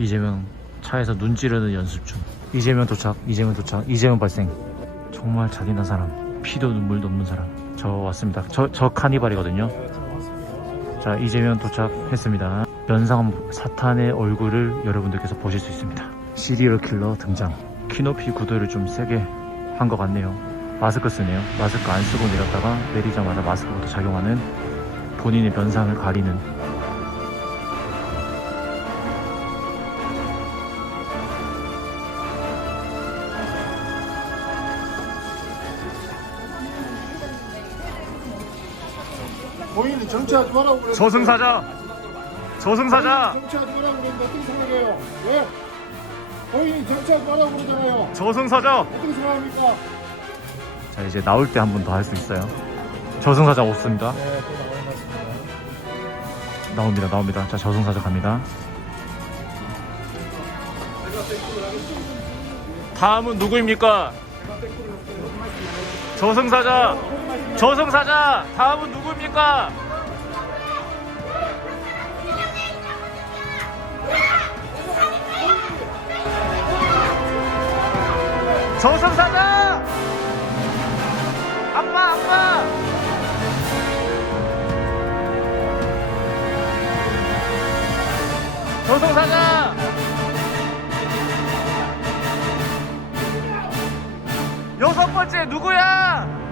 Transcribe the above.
이재명 차에서 눈 찌르는 연습 중. 이재명 도착, 이재명 도착, 이재명 발생. 정말 잔인한 사람. 피도 눈물도 없는 사람. 저 왔습니다. 저, 저 카니발이거든요. 자, 이재명 도착했습니다. 연상 사탄의 얼굴을 여러분들께서 보실 수 있습니다. 시리얼 킬러 등장. 키 높이 구도를 좀 세게 한 것 같네요. 마스크 쓰네요. 마스크 안 쓰고 내렸다가 내리자마자 마스크부터 착용하는 본인의 면상을 가리는 본인이 정치하지 말라고 그랬는데 저승사자! 저승사자! 정치하지 말라고 그랬는데 어떻게 생각해요? 예? 본인이 정치하지 말라고 그러잖아요 저승사자! 어떻게 생각합니까? 자 이제 나올 때 한 번 더 할 수 있어요. 저승사자 없습니다. 네, 또 나옵니다. 나옵니다. 자 저승사자 갑니다. 다음은 누구입니까? 저승사자! 저승사자! 다음은 누구입니까? 저승사자! 악마 악마! 저승사자! 여섯 번째 누구야?